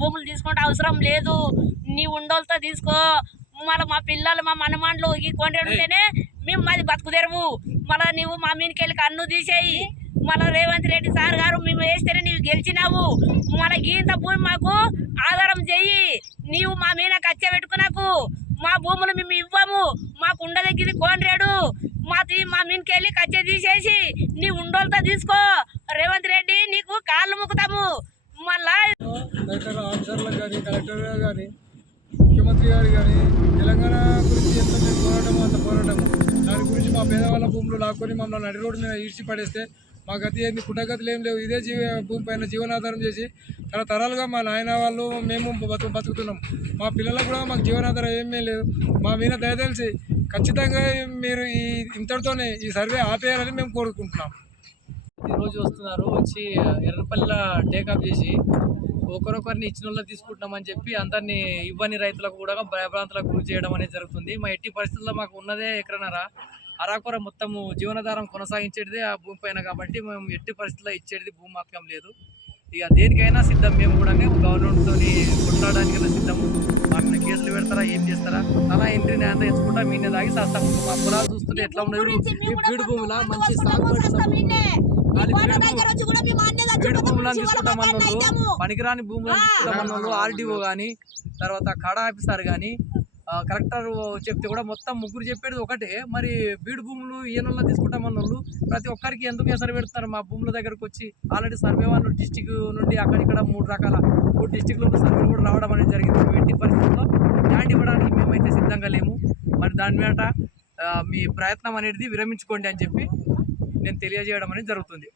భూములు తీసుకుంటే అవసరం లేదు, నీ ఉండోలతో తీసుకో, మళ్ళీ మా పిల్లలు మా మనమాండ్లు ఈ కొండేడు ఉంటేనే మేము మాది బతుకుదెరువు, మళ్ళీ నువ్వు మా మీదకెళ్ళి కన్ను తీసేయి, మళ్ళీ రేవంత్ రెడ్డి సార్ గారు మేము వేస్తేనే నీవు గెలిచినావు, మళ్ళీ గీంత భూమి మాకు ఆధారం చెయ్యి, నీవు మా మీద కచ్చ పెట్టుకున్నాకు, మా భూములు మేము ఇవ్వము, మాకు ఉండదగ్గిది కోనరేడు, మా మీదకెళ్ళి కచ్చ తీసేసి నీ ఉండోలతో తీసుకో, రేవంత్ రెడ్డి నీకు కాళ్ళు ముక్కుతాము. మళ్ళా ఆఫీసర్లకు కానీ కలెక్టర్ గారు కానీ ముఖ్యమంత్రి గారు కానీ తెలంగాణ గురించి ఎంత పోరాటం అంత పోరాటం, దాని గురించి మా పేదవాళ్ళ భూములు లాక్కొని మమ్మల్ని నడి రోడ్డు మీద ఈడ్చి పడేస్తే మా గతి ఏంది, పుట్టగతులు ఏం లేవు, ఇదే భూమి పైన జీవనాధారం చేసి తరతరాలుగా మా నాయన వాళ్ళు మేము బతుకుతున్నాం. మా పిల్లలకు కూడా మాకు జీవనాధారం ఏమీ లేదు. మా మీద దయ తెలిసి ఖచ్చితంగా మీరు ఇంతటితోనే ఈ సర్వే ఆపేయాలని మేము కోరుకుంటున్నాం. ఈరోజు వస్తున్నారు, వచ్చి ఎర్రపల్లిలో టేకప్ చేసి ఒకరొకరిని ఇచ్చిన వాళ్ళు తీసుకుంటున్నామని చెప్పి అందరినీ ఇవ్వని రైతులకు కూడా భయభ్రాంతులకు గురి చేయడం అనేది జరుగుతుంది. మా ఎట్టి పరిస్థితుల్లో మాకు ఉన్నదే ఎకరన్నర అరాకొర మొత్తము జీవనాధారం కొనసాగించేది ఆ భూమి పైన, కాబట్టి మేము ఎట్టి పరిస్థితుల్లో ఇచ్చేది భూమి మాత్రం లేదు. ఇక దేనికైనా సిద్ధం, మేము కూడా గవర్నమెంట్తో కొట్లాడడానికైనా సిద్ధము. వాటిని కేసులు పెడతారా, ఏం చేస్తారా, అలా ఎంట్రీ న్యాయం తెచ్చుకుంటా మీనే దాగి చేస్తాము. మా పొలాలు చూస్తుంటే ఎట్లా ఉన్నది, బీడు భూములా మంచి బీడు భూములను తీసుకుంటామన్నోళ్ళు, పనికిరాని భూములను తీసుకుంటామన్నోళ్ళు ఆర్డీఓ కానీ, తర్వాత కాడా ఆఫీసర్ కానీ, కలెక్టర్ చెప్తే కూడా మొత్తం ముగ్గురు చెప్పేది ఒకటే. మరి బీడు భూములు ఈయనల్లో తీసుకుంటామన్నోళ్ళు ప్రతి ఒక్కరికి ఎందుకు ఎసరు పెడతారు? మా భూముల దగ్గరకు వచ్చి ఆల్రెడీ సర్వే వాళ్ళు డిస్టిక్ నుండి అక్కడిక్కడ 3 డిస్టిక్ల సర్వేలు కూడా రావడం అనేది జరిగింది. ఎట్టి పరిస్థితుల్లో ల్యాండ్ ఇవ్వడానికి మేమైతే సిద్ధంగా లేము. మరి దాని మీద మీ ప్రయత్నం అనేది విరమించుకోండి అని చెప్పి నేను తెలియజేయడం అనేది జరుగుతుంది.